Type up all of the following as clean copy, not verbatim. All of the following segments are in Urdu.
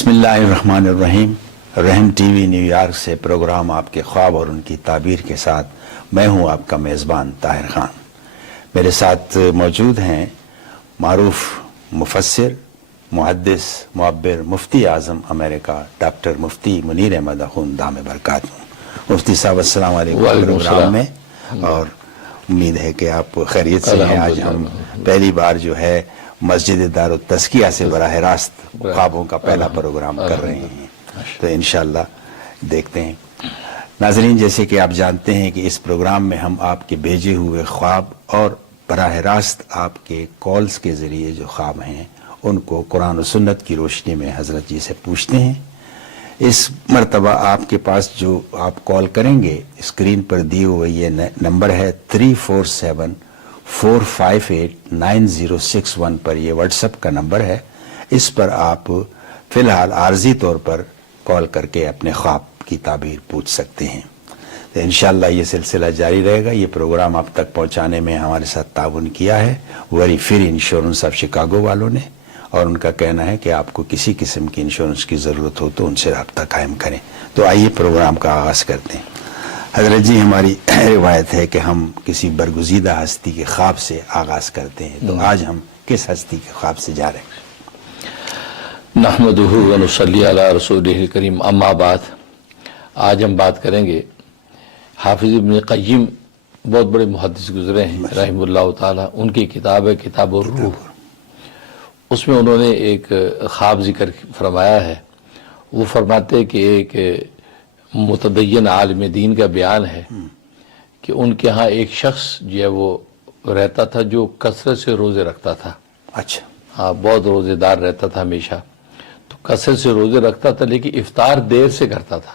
بسم اللہ الرحمن الرحیم۔ رحم ٹی وی نیو یارک سے پروگرام آپ کے خواب اور ان کی تعبیر کے ساتھ میں ہوں آپ کا میزبان طاہر خان۔ میرے ساتھ موجود ہیں معروف مفسر، محدث، معبر، مفتی اعظم امریکہ ڈاکٹر مفتی منیر احمد اخوند دامِ برکاتہ۔ مفتی صاحب السلام علیکم پروگرام میں، اور امید ہے کہ آپ خیریت سے ہیں۔ آج ہم پہلی بار جو ہے مسجد دار التزکیہ سے براہ راست خوابوں کا پہلا پروگرام کر رہے ہیں، تو انشاءاللہ دیکھتے ہیں۔ ناظرین، جیسے کہ آپ جانتے ہیں کہ اس پروگرام میں ہم آپ کے بھیجے ہوئے خواب اور براہ راست آپ کے کالز کے ذریعے جو خواب ہیں ان کو قرآن و سنت کی روشنی میں حضرت جی سے پوچھتے ہیں۔ اس مرتبہ آپ کے پاس جو آپ کال کریں گے، اسکرین پر دی ہوئی یہ نمبر ہے 347-458-9061 پر، یہ واٹس ایپ کا نمبر ہے۔ اس پر آپ فی الحال عارضی طور پر کال کر کے اپنے خواب کی تعبیر پوچھ سکتے ہیں۔ تو انشاءاللہ یہ سلسلہ جاری رہے گا۔ یہ پروگرام آپ تک پہنچانے میں ہمارے ساتھ تعاون کیا ہے very free insurance of Chicago والوں نے، اور ان کا کہنا ہے کہ آپ کو کسی قسم کی انشورنس کی ضرورت ہو تو ان سے رابطہ قائم کریں۔ تو آئیے پروگرام کا آغاز کرتے ہیں۔ حضرت جی، ہماری روایت ہے کہ ہم کسی برگزیدہ ہستی کے خواب سے آغاز کرتے ہیں، تو آج ہم کس ہستی کے خواب سے جا رہے ہیں؟ نحمدہ و نصلی علی رسولہ الکریم، اما بعد۔ آج ہم بات کریں گے، حافظ ابن قیم بہت بڑے محدث گزرے ہیں رحمہ اللہ تعالی، ان کی کتاب ہے کتاب الروح۔ اس میں انہوں نے ایک خواب ذکر فرمایا ہے۔ وہ فرماتے ہیں کہ ایک متدین عالم دین کا بیان ہے کہ ان کے ہاں ایک شخص جو ہے وہ رہتا تھا جو کثرت سے روزے رکھتا تھا۔ اچھا، ہاں، بہت روزے دار رہتا تھا ہمیشہ، تو کثرت سے روزے رکھتا تھا لیکن افطار دیر سے کرتا تھا۔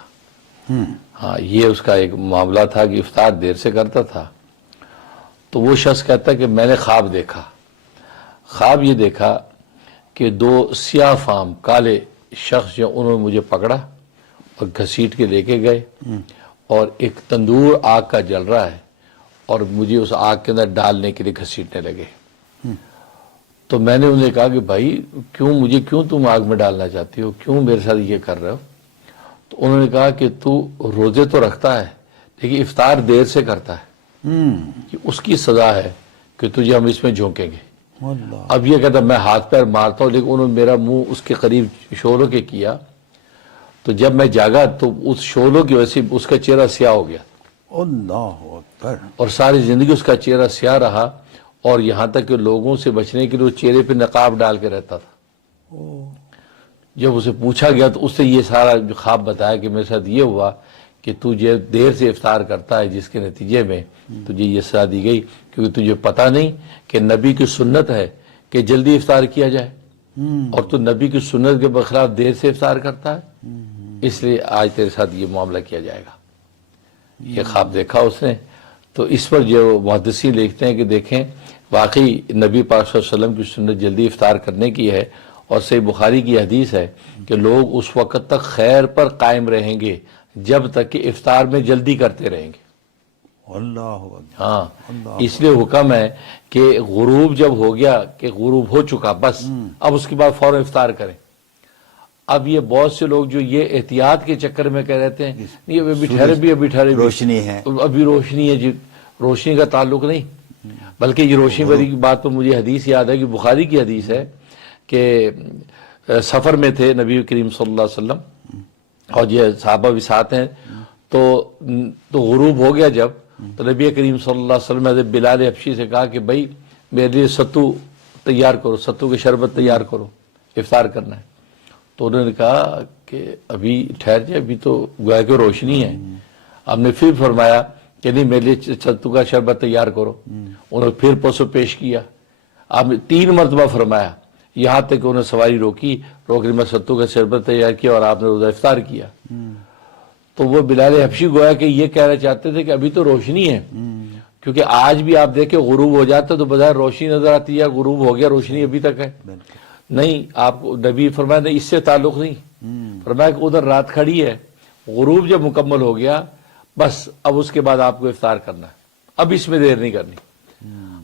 ہاں، یہ اس کا ایک معاملہ تھا کہ افطار دیر سے کرتا تھا۔ تو وہ شخص کہتا ہے کہ میں نے خواب دیکھا۔ خواب یہ دیکھا کہ دو سیاہ فام کالے شخص جو انہوں نے مجھے پکڑا اور گھسیٹ کے لے کے گئے، اور ایک تندور آگ کا جل رہا ہے اور مجھے اس آگ کے اندر ڈالنے کے لیے گھسیٹنے لگے۔ تو میں نے انہیں کہا کہ بھائی کیوں تم آگ میں ڈالنا چاہتی ہو، کیوں میرے ساتھ یہ کر رہے ہو؟ تو انہوں نے کہا کہ تو روزے تو رکھتا ہے لیکن افطار دیر سے کرتا ہے، کہ اس کی سزا ہے کہ تجھے ہم اس میں جھونکیں گے۔ اب یہ کہتا میں ہاتھ پیر مارتا ہوں، لیکن انہوں نے میرا منہ اس کے قریب شعلوں کے کیا، تو جب میں جاگا تو اس شعلوں کی وجہ سے اس کا چہرہ سیاہ ہو گیا، اللہ اکبر، اور ساری زندگی اس کا چہرہ سیاہ رہا، اور یہاں تک کہ لوگوں سے بچنے کے لیے چہرے پہ نقاب ڈال کے رہتا تھا۔ جب اسے پوچھا گیا تو اس نے یہ سارا خواب بتایا کہ میرے ساتھ یہ ہوا کہ تجھے دیر سے افطار کرتا ہے، جس کے نتیجے میں تجھے یہ سزا دی گئی، کیونکہ تجھے پتہ نہیں کہ نبی کی سنت ہے کہ جلدی افطار کیا جائے، اور تو نبی کی سنت کے برخلاف دیر سے افطار کرتا ہے، اس لیے آج تیرے ساتھ یہ معاملہ کیا جائے گا۔ یہ خواب دیکھا اس نے۔ تو اس پر جو محدثین لکھتے ہیں کہ دیکھیں، واقعی نبی پاک صلی اللہ علیہ وسلم کی سنت جلدی افطار کرنے کی ہے، اور صحیح بخاری کی حدیث ہے کہ لوگ اس وقت تک خیر پر قائم رہیں گے جب تک کہ افطار میں جلدی کرتے رہیں گے۔ اللہ ہاں، اس لیے حکم ہے کہ غروب جب ہو گیا کہ غروب ہو چکا بس، اب اس کے بعد فوراً افطار کریں۔ اب یہ بہت سے لوگ جو یہ احتیاط کے چکر میں کہہ رہتے ہیں نہیں ابھی ٹھہرے روشنی ہے، ابھی روشنی ہے، جی روشنی کا تعلق نہیں، بلکہ یہ روشنی والی بات تو مجھے حدیث یاد ہے کہ بخاری کی حدیث ہے کہ سفر میں تھے نبی کریم صلی اللہ علیہ وسلم اور یہ صحابہ بھی ساتھ ہیں، تو غروب ہو گیا جب، تو نبی کریم صلی اللہ علیہ وسلم نے بلال حبشی سے کہا کہ بھائی میرے لیے ستو تیار کرو، ستو کی شربت تیار کرو، افطار کرنا ہے۔ تو انہوں نے کہا کہ ابھی ٹھہر جائے، ابھی تو گویا کہ روشنی ہے۔ آپ نے پھر فرمایا کہ نہیں میرے لیے ستو کا شربت تیار کرو۔ انہوں نے پھر پسو پیش کیا۔ آپ نے 3 مرتبہ فرمایا، یہاں تک کہ انہوں نے سواری روکنے میں ستو کا شربت تیار کیا اور آپ نے روزہ افطار کیا۔ تو وہ بلال حبشی گویا کہ یہ کہنا چاہتے تھے کہ ابھی تو روشنی ہے، کیونکہ آج بھی آپ دیکھیں غروب ہو جاتا تو بظاہر روشنی نظر آتی ہے، غروب ہو گیا روشنی ابھی تک ہے۔ نہیں، آپ کو نبی فرمایا نہیں، اس سے تعلق نہیں، فرمایا کہ ادھر رات کھڑی ہے، غروب جب مکمل ہو گیا بس اب اس کے بعد آپ کو افطار کرنا ہے، اب اس میں دیر نہیں کرنی۔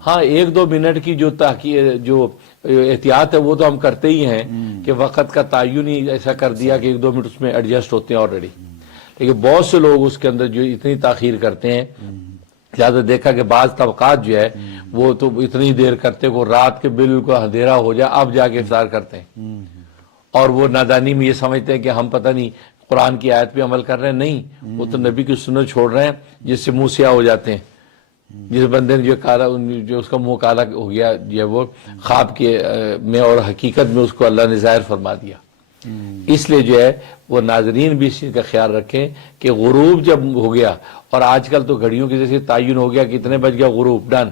ہاں 1-2 منٹ کی جو جو احتیاط ہے وہ تو ہم کرتے ہی ہیں کہ وقت کا تعین ہی ایسا کر دیا کہ 1-2 منٹ اس میں ایڈجسٹ ہوتے ہیں آلریڈی، لیکن بہت سے لوگ اس کے اندر جو اتنی تاخیر کرتے ہیں، زیادہ دیکھا کہ بعض طبقات جو ہے وہ تو اتنی دیر کرتے کہ رات کے بالکل اندھیرا ہو جائے اب جا کے افطار کرتے ہیں، اور وہ نادانی میں یہ سمجھتے ہیں کہ ہم پتہ نہیں قرآن کی آیت پہ عمل کر رہے ہیں، نہیں، وہ تو نبی کی سنت چھوڑ رہے ہیں جس سے منہ سیاہ ہو جاتے ہیں۔ جس بندے نے جو اس کا منہ کالا ہو گیا جو وہ خواب کے میں اور حقیقت میں اس کو اللہ نے ظاہر فرما دیا۔ اس لیے جو ہے وہ ناظرین بھی اس چیز کا خیال رکھیں کہ غروب جب ہو گیا، اور آج کل تو گھڑیوں کی جیسے تعین ہو گیا کہ اتنے بج گیا غروب، ڈن،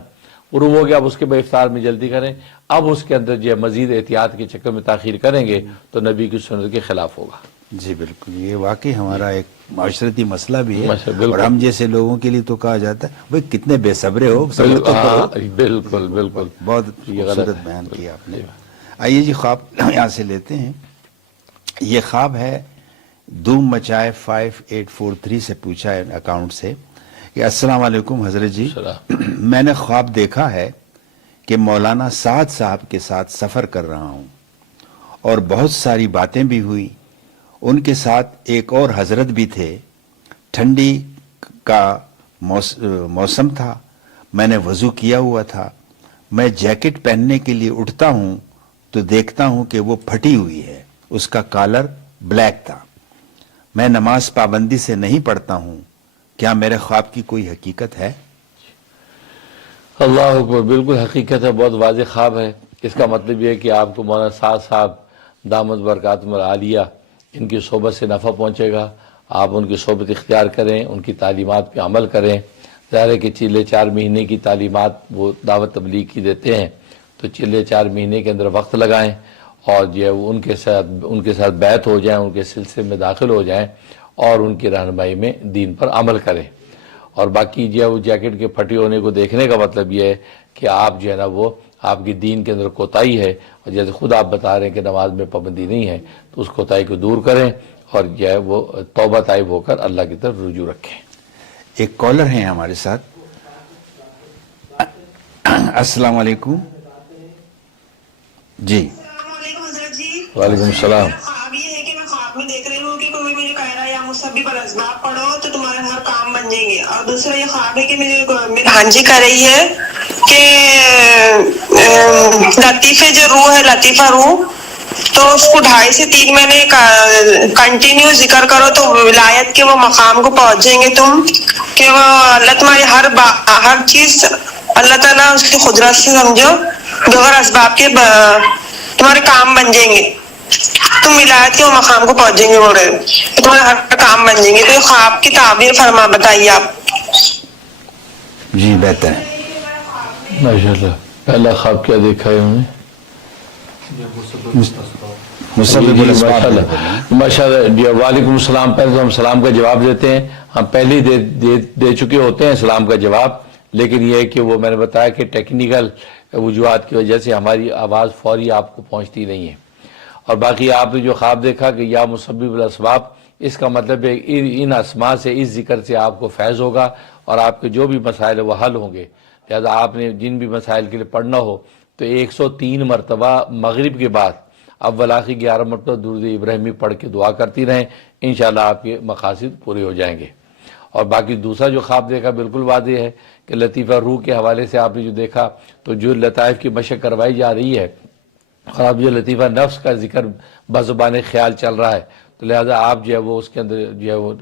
غروب ہو گیا، اب اس کے بعد افطار میں جلدی کریں، اب اس کے اندر جو ہے مزید احتیاط کے چکر میں تاخیر کریں گے تو نبی کی سنت کے خلاف ہوگا۔ جی بالکل، یہ واقعی ہمارا ایک معاشرتی مسئلہ بھی ہے، بالکل۔ اور ہم جیسے لوگوں کے لیے تو کہا جاتا ہے بھئی کتنے بے صبرے ہو، صبر تو کرو۔ بالکل بالکل، بہت خوبصورت بیان کیا آپ نے۔ آئیے جی خواب یہاں سے لیتے ہیں۔ یہ خواب ہے دھوم مچائے 5843 سے پوچھا ہے اکاؤنٹ سے کہ السلام علیکم حضرت جی، میں نے خواب دیکھا ہے کہ مولانا سعد صاحب کے ساتھ سفر کر رہا ہوں اور بہت ساری باتیں بھی ہوئی، ان کے ساتھ ایک اور حضرت بھی تھے، ٹھنڈی کا موسم تھا، میں نے وضو کیا ہوا تھا، میں جیکٹ پہننے کے لیے اٹھتا ہوں تو دیکھتا ہوں کہ وہ پھٹی ہوئی ہے، اس کا کالر بلیک تھا، میں نماز پابندی سے نہیں پڑھتا ہوں، کیا میرے خواب کی کوئی حقیقت ہے؟ اللہ اکبر، بالکل حقیقت ہے، بہت واضح خواب ہے۔ اس کا مطلب یہ ہے کہ آپ کو مولانا سعد صاحب دامت برکاتہم العالیہ ان کی صحبت سے نفع پہنچے گا، آپ ان کی صحبت اختیار کریں، ان کی تعلیمات پہ عمل کریں۔ ظاہر ہے کہ چلے 4 مہینے کی تعلیمات وہ دعوت تبلیغ کی دیتے ہیں، تو چلے 4 مہینے کے اندر وقت لگائیں اور جو ہے ان کے ساتھ بیعت ہو جائیں، ان کے سلسلے میں داخل ہو جائیں اور ان کی رہنمائی میں دین پر عمل کریں۔ اور باقی جو ہے وہ جیکٹ کے پھٹے ہونے کو دیکھنے کا مطلب یہ ہے کہ آپ جو ہے نا وہ آپ کی دین کے اندر کوتاہی ہے، اور جیسے خود آپ بتا رہے ہیں کہ نماز میں پابندی نہیں ہے، تو اس کوتاہی کو دور کریں اور جو ہے وہ توبہ طائب ہو کر اللہ کی طرف رجوع رکھیں۔ ایک کالر ہیں ہمارے ساتھ۔ السلام علیکم جی۔ وعلیکم السلام۔ خواب یہ ہے کہ میں خواب میں دیکھ رہی ہوں کہ کوئی مجھے کہہ رہا ہے یا مسبب الاسباب پڑھو تو تمہارے ہر کام بن جائیں گے، اور دوسرا یہ خواب ہے کہ میری ہانجی کہہ رہی ہے کہ لطیفے جو روح ہے، لطیفہ روح، تو اس کو 2.5 سے 3 مہینے کنٹینیو ذکر کرو تو ولایت کے وہ مقام کو پہنچ جائیں گے تم، کہ وہ اللہ تمہاری ہر چیز اللہ تعالیٰ اس کی قدرت سے سمجھو بغیر اسباب کے تمہارے کام بن جائیں گے، تم ولایت کے وہ مقام کو پہنچ جائیں گے، بول رہے تمہارے ہر کام بن جائیں گے۔ تو یہ خواب کی تعبیر فرما بتائیے آپ۔ جی بہتر ہے۔ ماشاءاللہ، پہلا خواب کیا دیکھا ہے انہوں نے؟ مسبب الاسباب۔ ماشاءاللہ، وعلیکم السلام۔ پہلے تو ہم سلام کا جواب دیتے ہیں، ہم پہلے ہی دے چکے ہوتے ہیں سلام کا جواب، لیکن یہ ہے کہ وہ میں نے بتایا کہ ٹیکنیکل وجوہات کی وجہ سے ہماری آواز فوری آپ کو پہنچتی نہیں ہے۔ اور باقی آپ نے جو خواب دیکھا کہ یا مسبب الاسباب، اس کا مطلب ہے ان اسماء سے، اس ذکر سے آپ کو فیض ہوگا اور آپ کے جو بھی مسائل ہیں وہ حل ہوں گے۔ لہذا آپ نے جن بھی مسائل کے لیے پڑھنا ہو تو 103 مرتبہ مغرب کے بعد اول آخر 11 مرتبہ درود ابراہیمی پڑھ کے دعا کرتی رہیں، انشاءاللہ آپ کے مقاصد پورے ہو جائیں گے۔ اور باقی دوسرا جو خواب دیکھا بالکل واضح ہے کہ لطیفہ روح کے حوالے سے آپ نے جو دیکھا، تو جو لطائف کی مشق کروائی جا رہی ہے اور اب جو لطیفہ نفس کا ذکر بزبان خیال چل رہا ہے، تو لہذا آپ جو ہے وہ اس کے اندر جو ہے وہ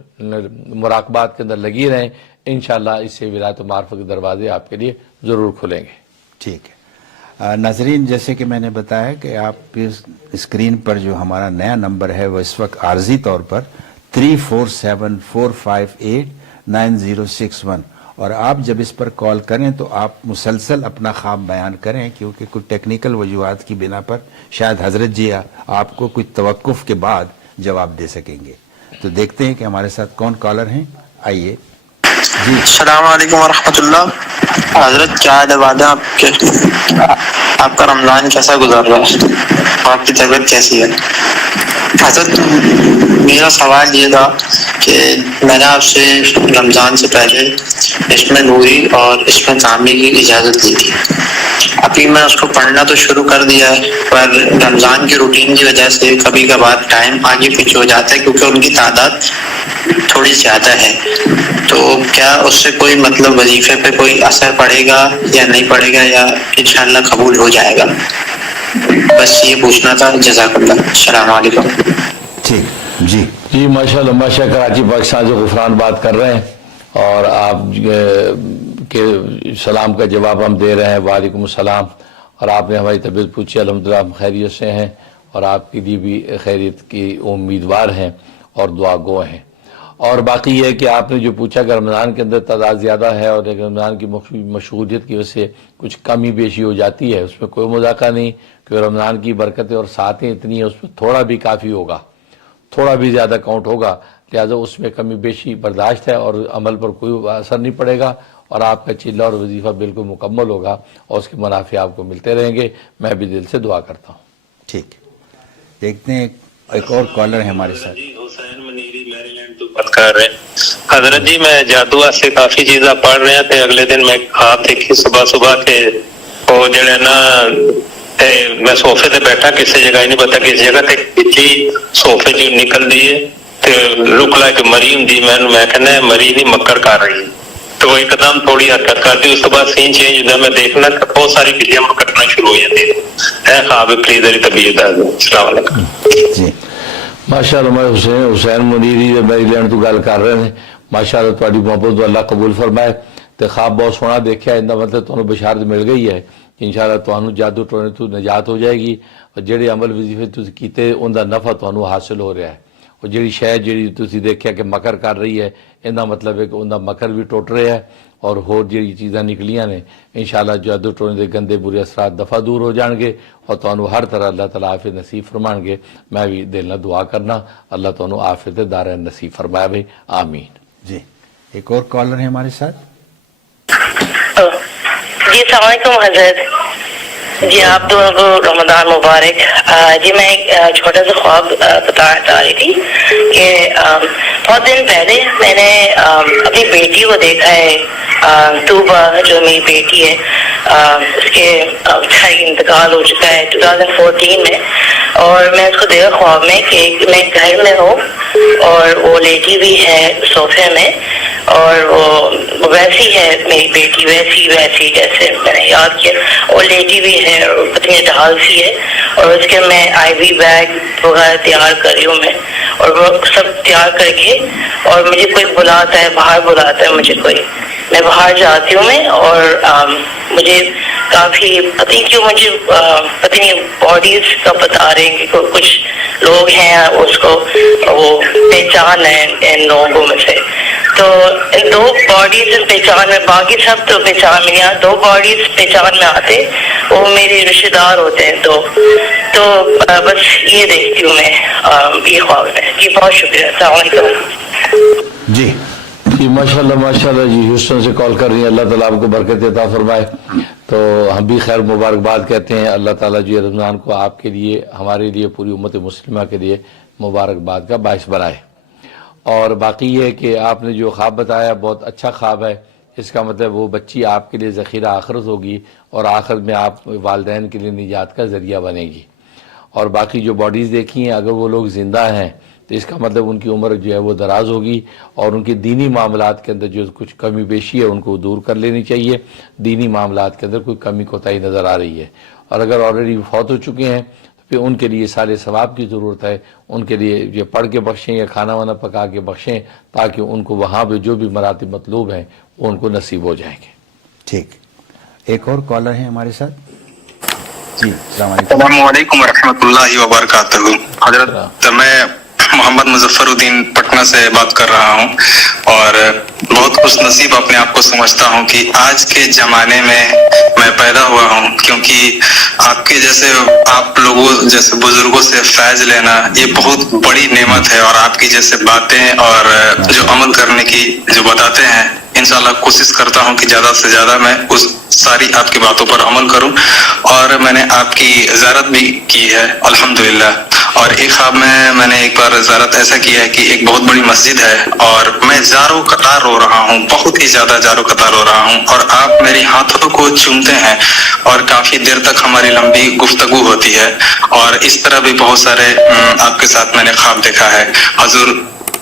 مراقبات کے اندر لگی رہیں، انشاءاللہ اس سے ولایت و معرفت کے دروازے آپ کے لیے ضرور کھلیں گے۔ ٹھیک ہے ناظرین، جیسے کہ میں نے بتایا کہ آپ اسکرین پر جو ہمارا نیا نمبر ہے وہ اس وقت عارضی طور پر 3474589061، اور آپ جب اس پر کال کریں تو آپ مسلسل اپنا خواب بیان کریں، کیونکہ کچھ ٹیکنیکل وجوہات کی بنا پر شاید حضرت جی آپ کو کچھ توقف کے بعد جواب دے سکیں گے۔ تو دیکھتے ہیں کہ ہمارے ساتھ کون کالر ہیں۔ آئیے جی۔ السلام علیکم ورحمۃ اللہ۔ حضرت کیا حال ہے آپ کے؟ آپ کا رمضان کیسا گزر رہا ہے؟ آپ کی طبیعت کیسی ہے؟ حضرت میرا سوال یہ تھا کہ میں نے آپ سے رمضان سے پہلے اس میں نوری اور اس میں تعمی کی اجازت لی تھی. ابھی میں اس کو پڑھنا تو شروع کر دیا ہے، پر رمضان کی روٹین کی وجہ سے کبھی کبھار ٹائم آگے پیچھے ہو جاتا ہے کیونکہ ان کی تعداد تھوڑی زیادہ ہے. تو کیا اس سے کوئی مطلب وظیفے پہ کوئی اثر پڑے گا یا نہیں پڑے گا، یا انشاءاللہ قبول ہو جائے گا؟ بس یہ پوچھنا تھا. جزاک اللہ. السلام علیکم. ٹھیک جی جی ماشاء اللہ ماشاء اللہ. کراچی پاکستان سے غفران بات کر رہے ہیں اور آپ کے سلام کا جواب ہم دے رہے ہیں. وعلیکم السلام. اور آپ نے ہماری طبیعت پوچھی، الحمدللہ ہم خیریت سے ہیں اور آپ کے لیے بھی خیریت کی امیدوار ہیں اور دعا گو ہیں. اور باقی یہ ہے کہ آپ نے جو پوچھا کہ رمضان کے اندر تعداد زیادہ ہے اور رمضان کی مشغولیت کی وجہ سے کچھ کمی بیشی ہو جاتی ہے، اس میں کوئی مذاکرہ نہیں، کہ رمضان کی برکتیں اور ساتیں اتنی ہیں، اس میں تھوڑا بھی کافی ہوگا، تھوڑا بھی زیادہ کاؤنٹ ہوگا، لہٰذا اس میں کمی بیشی برداشت ہے اور عمل پر کوئی اثر نہیں پڑے گا اور آپ کا چلہ اور وظیفہ بالکل مکمل ہوگا اور اس کے منافع آپ کو ملتے رہیں گے. میں بھی دل سے دعا کرتا ہوں. ٹھیک. دیکھتے ہیں ایک اور کالر ہے ہمارے ساتھ. حسین منیری میری لینڈ تو بات کر رہے ہیں. حضرت جی میں جادو سے کافی چیزاں پڑھ رہے تھے. اگلے دن میں خواب دیکھی صبح کے وہ جڑے نا میں صوفے تے بیٹھا کسی جگہ ہی نہیں پتا کس جگہ تے بچی صوفے جو نکل دی ہے تے لک لا کے مری ہوں. میں کہنا مری نہیں مکر کر رہی ہے تو ایک دم تھوڑی حرکت کرتی. اس کے بعد سین چینج ہوتا. میں دیکھنا کہ بہت ساری بلیاں مکٹنا شروع ہو جاتی ہے. خواب کلیئر طبیعت ہے. السلام علیکم. جی ماشاء اللہ. میں حسین منیری میری لینڈ تو گل کر رہے ہیں. ماشاء اللہ تھوڑی محبت اللہ قبول فرمائے. تو خواب بہت سونا دیکھا ہے، مطلب تمہیں بشارت مل گئی ہے کہ انشاءاللہ تمہیں جادو ٹونے تو نجات ہو جائے گی اور جڑے عمل وظیفے تسی کیتے ان دا نفع تمہیں حاصل ہو رہا ہے. اور جڑی شے جڑی تسی دیکھا کہ مکر کر رہی ہے، ان دا مطلب ہے کہ ان دا مکر بھی ٹوٹ رہا ہے اور ہور جڑی چیزاں نکلیاں نے انشاءاللہ جادو ٹونے دے گندے برے اثرات دفع دور ہو جان گے اور تمہیں ہر طرح اللہ تعالیٰ عافیت نصیب فرمان گے. میں بھی دل نہ دعا کرنا اللہ تمہیں عافیت دارین نصیب فرمائے بھائی. آمین. جی ایک اور کالر ہے ہمارے ساتھ. جی السلام علیکم حضرت. جی آپ دونوں کو رمضان مبارک. جی میں ایک چھوٹا سا خواب بتانا چاہ رہی تھی کہ بہت دن پہلے میں نے اپنی بیٹی کو دیکھا ہے، طوبہ جو میری بیٹی ہے، اس کے انتقال ہو چکا ہے 2014 میں. اور میں اس کو دیکھا خواب میں کہ میں گھر میں ہوں اور وہ لیٹی بھی ہے صوفے میں اور وہ ویسی ہے میری بیٹی، ویسی جیسے میں نے یاد کیا. وہ لیٹی بھی ہے اور اتنی ڈھال سی ہے اور اس کے میں آئی وی بیگ وغیرہ تیار کر رہی ہوں میں اور وہ سب تیار کر کے اور مجھے کوئی بلاتا ہے، باہر بلاتا ہے مجھے کوئی. میں باہر جاتی ہوں میں اور مجھے کافی پتہ نہیں کیوں مجھے پتہ نہیں باڈیز کا بتا رہے ہیں کہ کچھ لوگ ہیں اس کو وہ پہچان ہے ان لوگوں میں سے. تو ان دو باڈیز پہچان میں، باقی سب تو پہچان میں نہیں، دو باڈیز پہچان میں آتے وہ میرے رشتے دار ہوتے ہیں. تو بس یہ دیکھتی ہوں میں یہ خواب میں. جی بہت شکریہ. السلام علیکم. جی جی ماشاء اللہ جی ہیوسٹن سے کال کر رہی ہیں. اللہ تعالیٰ آپ کو برکت عطا فرمائے. تو ہم بھی خیر مبارکباد کہتے ہیں. اللہ تعالیٰ جو رمضان کو آپ کے لیے، ہمارے لیے، پوری امت مسلمہ کے لیے مبارکباد کا باعث بنائے. اور باقی یہ ہے کہ آپ نے جو خواب بتایا بہت اچھا خواب ہے. اس کا مطلب وہ بچی آپ کے لیے ذخیرہ آخرت ہوگی اور آخرت میں آپ والدین کے لیے نجات کا ذریعہ بنے گی. اور باقی جو باڈیز دیکھی ہیں اگر وہ لوگ زندہ ہیں تو اس کا مطلب ان کی عمر جو ہے وہ دراز ہوگی اور ان کے دینی معاملات کے اندر جو کچھ کمی بیشی ہے ان کو دور کر لینی چاہیے. دینی معاملات کے اندر کوئی کمی کوتاہی نظر آ رہی ہے اور اگر آلریڈی فوت ہو چکے ہیں تو پھر ان کے لیے سارے ثواب کی ضرورت ہے. ان کے لیے یہ پڑھ کے بخشیں یا کھانا وانا پکا کے بخشیں تاکہ ان کو وہاں پہ جو بھی مراتب مطلوب ہیں وہ ان کو نصیب ہو جائیں گے. ٹھیک. ایک اور کالر ہے ہمارے ساتھ. جی السلام علیکم. السلام علیکم ورحمۃ اللہ وبرکاتہ. حضرت میں محمد مظفر الدین پٹنہ سے بات کر رہا ہوں اور بہت خوش نصیب اپنے آپ کو سمجھتا ہوں کہ آج کے زمانے میں میں پیدا ہوا ہوں، کیونکہ آپ کے جیسے آپ لوگوں جیسے بزرگوں سے فیض لینا یہ بہت بڑی نعمت ہے، اور آپ کی جیسے باتیں اور جو عمل کرنے کی جو بتاتے ہیں، انشاءاللہ کوشش کرتا ہوں کہ زیادہ سے زیادہ میں اس ساری آپ کی باتوں پر عمل کروں، اور میں نے آپ کی زیارت بھی کی ہے الحمدللہ۔ اور ایک خواب میں نے ایک بار زیارت ایسا کیا ہے کہ ایک بہت بڑی مسجد ہے اور میں زاروں قطار رو رہا ہوں، بہت ہی زیادہ زاروں قطار رو رہا ہوں، اور آپ میری ہاتھوں کو چومتے ہیں اور کافی دیر تک ہماری لمبی گفتگو ہوتی ہے، اور اس طرح بھی بہت سارے آپ کے ساتھ میں نے خواب دیکھا ہے۔ حضور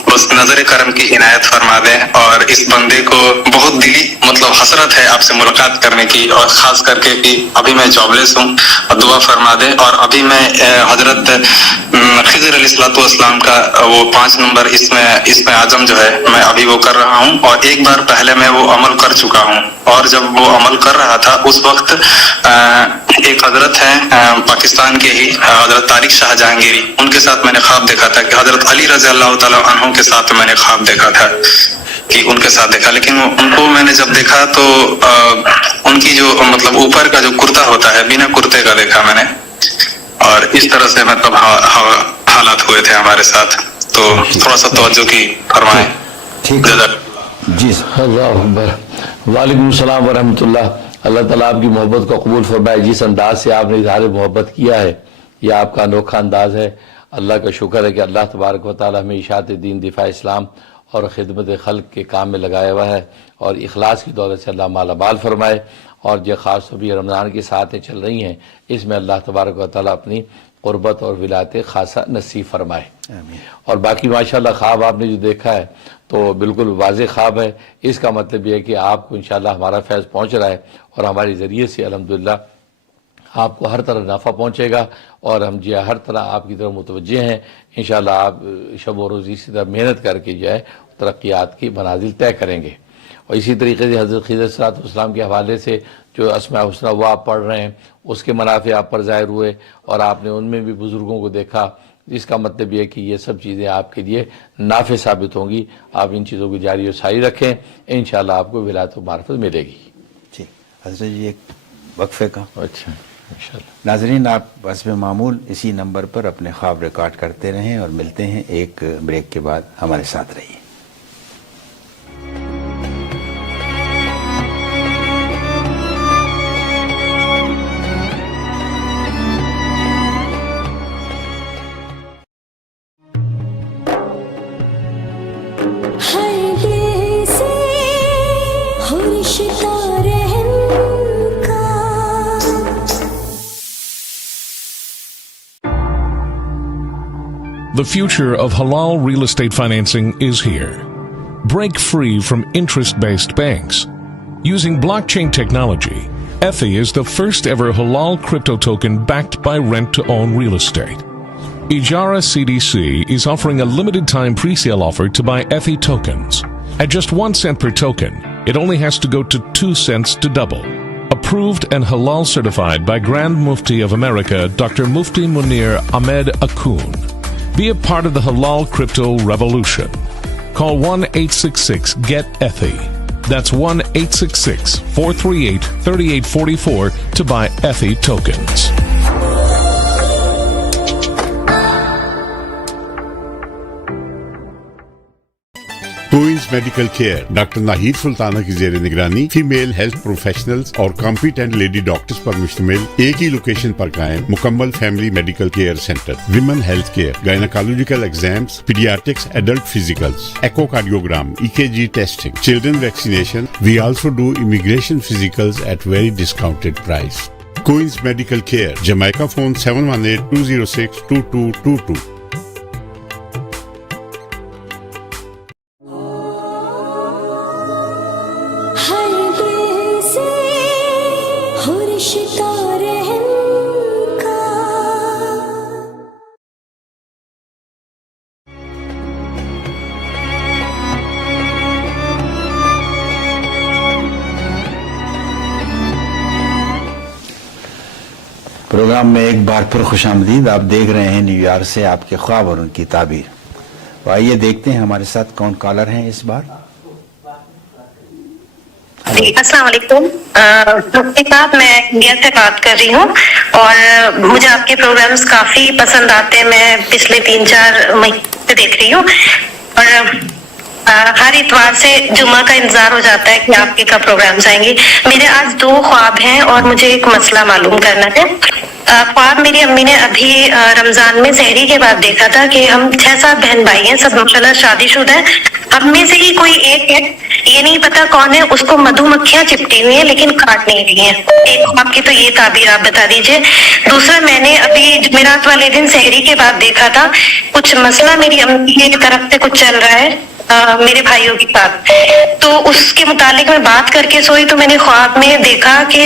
بس نظر کرم کی عنایت فرما دیں، اور اس بندے کو بہت دلی مطلب حسرت ہے آپ سے ملاقات کرنے کی، اور خاص کر کے کہ ابھی میں جاب لیس ہوں، دعا فرما دیں۔ اور ابھی میں حضرت خضر علیہ الصلوۃ والسلام کا وہ 5 نمبر اس میں اعظم جو ہے میں ابھی وہ کر رہا ہوں، اور ایک بار پہلے میں وہ عمل کر چکا ہوں، اور جب وہ عمل کر رہا تھا اس وقت ایک حضرت ہیں پاکستان کے ہی، حضرت طارق شاہ جہانگیری، ان کے ساتھ میں نے خواب دیکھا تھا کہ حضرت علی رضی اللہ تعالیٰ عنہ کے ساتھ میں نے خواب دیکھا تھا کہ ان کے ساتھ دیکھا، لیکن ان کو میں نے جب دیکھا تو ان کی جو مطلب اوپر کا جو کرتا ہوتا ہے بنا کرتے کا دیکھا میں نے، اور اس طرح سے مطلب حالات ہوئے تھے ہمارے ساتھ، تو تھوڑا سا توجہ کی فرمائیں۔ ٹھیک ہے جی اللہ اکبر۔ وعلیکم السلام ورحمۃ اللہ۔ اللہ تعالیٰ آپ کی محبت کو قبول فرمائے۔ جس انداز سے آپ نے اظہار محبت کیا ہے یہ آپ کا انوکھا انداز ہے۔ اللہ کا شکر ہے کہ اللہ تبارک و تعالیٰ ہمیں اشاعت دین، دفاع اسلام اور خدمت خلق کے کام میں لگایا ہوا ہے، اور اخلاص کی دولت سے اللہ مالا مال فرمائے، اور جو خاص طبی رمضان کی ساعتیں چل رہی ہیں اس میں اللہ تبارک و تعالیٰ اپنی قربت اور ولایت خاصہ نصیب فرمائے۔ اور باقی ماشاءاللہ خواب آپ نے جو دیکھا ہے تو بالکل واضح خواب ہے، اس کا مطلب یہ ہے کہ آپ کو انشاءاللہ ہمارا فیض پہنچ رہا ہے، اور ہمارے ذریعے سے الحمدللہ آپ کو ہر طرح نفع پہنچے گا، اور ہم جو ہے ہر طرح آپ کی طرف متوجہ ہیں۔ انشاءاللہ آپ شب و روز اسی طرح محنت کر کے جو ہے ترقیات کی منازل طے کریں گے۔ اور اسی طریقے سے حضرت خضر علیہ السلام کے حوالے سے جو اسماء الحسنہ وہ آپ پڑھ رہے ہیں اس کے منافع آپ پر ظاہر ہوئے، اور آپ نے ان میں بھی بزرگوں کو دیکھا، جس کا مطلب یہ ہے کہ یہ سب چیزیں آپ کے لیے نافع ثابت ہوں گی۔ آپ ان چیزوں کو جاری و ساری رکھیں، انشاءاللہ آپ کو ولایت و معرفت ملے گی۔ ٹھیک حضرت جی، ایک وقفے کا اچھا انشاءاللہ۔ ناظرین، آپ حسب معمول اسی نمبر پر اپنے خواب ریکارڈ کرتے رہیں، اور ملتے ہیں ایک بریک کے بعد، ہمارے ساتھ رہیے۔ The future of halal real estate financing is here. Break free from interest-based banks. Using blockchain technology, Ethi is the first ever halal crypto token backed by rent-to-own real estate. Ijara CDC is offering a limited time pre-sale offer to buy Ethi tokens. At just 1 cent per token, it only has to go to 2 cents to double. Approved and halal certified by Grand Mufti of America, Dr. Mufti Munir Ahmed Akun. Be a part of the halal crypto revolution. Call 1-866-GET-ETHI. That's 1-866-438-3844 to buy Ethi tokens. Queens medical care doctor Nahid Sultana کی زیر نگرانی فیمیل ہیلتھ پروفیشنلز اور کمپیٹنٹ لیڈی ڈاکٹرز پر مشتمل ایک ہی لوکیشن پر قائم مکمل family medical care centre, women health care, gynaecological exams, paediatrics, adult physicals, echocardiogram, EKG testing, children vaccination. We also do immigration physicals at very discounted price. Queens medical care, Jamaica phone 718-206-2222۔ Programme میں ایک بار پھر خوش آمدید۔ آپ دیکھ رہے ہیں نیو یارک سے آپ کے خواب اور ان کی تعبیر۔ تو آئیے دیکھتے ہیں ہمارے ساتھ کون کالر ہیں اس بار۔ جی السلام علیکم مفتی صاحب، میں انڈیا سے بات کر رہی ہوں اور مجھے آپ کے پروگرامز کافی پسند آتے ہیں. میں پچھلے 3-4 مہینے سے دیکھ رہی ہوں اور ہر اتوار سے جمعہ کا انتظار ہو جاتا ہے کہ آپ کے کب پروگرامز آئیں گے. میرے آج 2 خواب ہیں اور مجھے ایک مسئلہ معلوم کرنا ہے. خواب میری امی نے ابھی رمضان میں سحری کے بعد دیکھا تھا کہ ہم 6-7 بہن بھائی ہیں، سب ماشاءاللہ شادی شدہ ہیں. ہم میں سے ہی کوئی ایک ہے، یہ نہیں پتا کون ہے، اس کو مدھو مکھیاں چپٹی ہوئی ہیں لیکن کاٹ نہیں رہی ہیں. ایک خواب کی تو یہ تعبیر آپ بتا دیجئے. دوسرا، میں نے ابھی جمعرات والے دن سحری کے بعد دیکھا تھا، کچھ مسئلہ میری امی کی طرف سے کچھ چل رہا ہے میرے بھائیوں کے ساتھ، تو اس کے متعلق میں بات کر کے سوئی تو میں نے خواب میں دیکھا کہ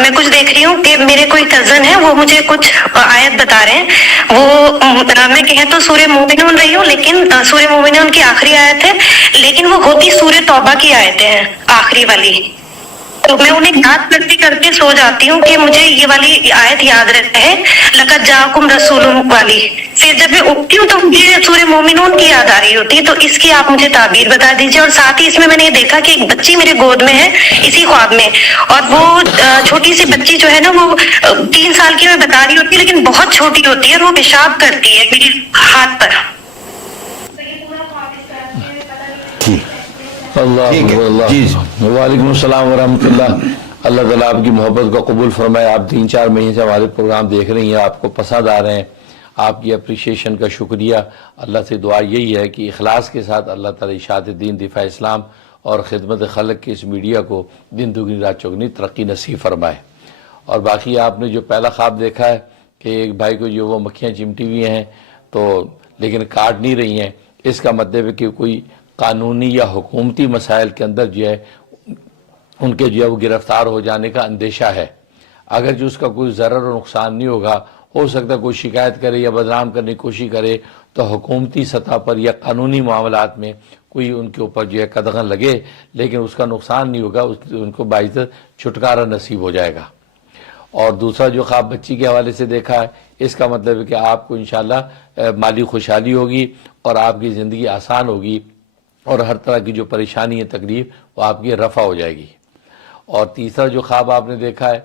میں کچھ دیکھ رہی ہوں کہ میرے کوئی کزن ہے، وہ مجھے کچھ آیت بتا رہے ہیں. وہ میں کہیں تو سورہ مومنون رہی ہوں، لیکن سورہ مومنون کی آخری آیت ہے، لیکن وہ ہوتی سورہ توبہ کی آیتیں ہیں آخری والی. تو میں انہیں یاد کرتے کرتے سو جاتی ہوں کہ مجھے یہ والی آیت یاد رہتا ہے، لقد جاءکم رسول والی. پھر جب میں اٹھتی ہوں تو مجھے سورہ مومنون کی یاد آ رہی ہوتی ہے. تو اس کی آپ مجھے تعبیر بتا دیجیے. اور ساتھ ہی اس میں نے یہ دیکھا کہ ایک بچی میرے گود میں ہے اسی خواب میں، اور وہ چھوٹی سی بچی جو ہے نا، وہ 3 سال کی میں بتا رہی ہوتی ہے لیکن بہت چھوٹی ہوتی ہے اور وہ پیشاب کرتی ہے میرے ہاتھ پر. اللہ ٹھیک ہے. اللہ. جی. وعلیکم السلام ورحمۃ اللہ. اللہ تعالیٰ آپ کی محبت کو قبول فرمائے. آپ 3-4 مہینے سے ہمارے پروگرام دیکھ رہی ہیں، آپ کو پسند آ رہے ہیں. آپ کی اپریشیشن کا شکریہ. اللہ سے دعا یہی ہے کہ اخلاص کے ساتھ اللہ تعالیٰ اشاعت دین، دفاع اسلام اور خدمت خلق کے اس میڈیا کو دن دگنی رات چوگنی ترقی نصیب فرمائے. اور باقی آپ نے جو پہلا خواب دیکھا ہے کہ ایک بھائی کو جو وہ مکھیاں چمٹی ہوئی ہیں تو لیکن کاٹ نہیں رہی ہیں، اس کا مطلب ہے کہ کوئی قانونی یا حکومتی مسائل کے اندر جو ہے ان کے جو ہے وہ گرفتار ہو جانے کا اندیشہ ہے. اگر جو اس کا کوئی ضرر اور نقصان نہیں ہوگا، ہو سکتا ہے کوئی شکایت کرے یا بدنام کرنے کی کوشش کرے تو حکومتی سطح پر یا قانونی معاملات میں کوئی ان کے اوپر جو ہے قدغن لگے، لیکن اس کا نقصان نہیں ہوگا، ان کو باعزت چھٹکارا نصیب ہو جائے گا. اور دوسرا جو خواب بچی کے حوالے سے دیکھا ہے، اس کا مطلب ہے کہ آپ کو انشاءاللہ مالی خوشحالی ہوگی اور آپ کی زندگی آسان ہوگی اور ہر طرح کی جو پریشانی ہے تکلیف وہ آپ کی رفع ہو جائے گی. اور تیسرا جو خواب آپ نے دیکھا ہے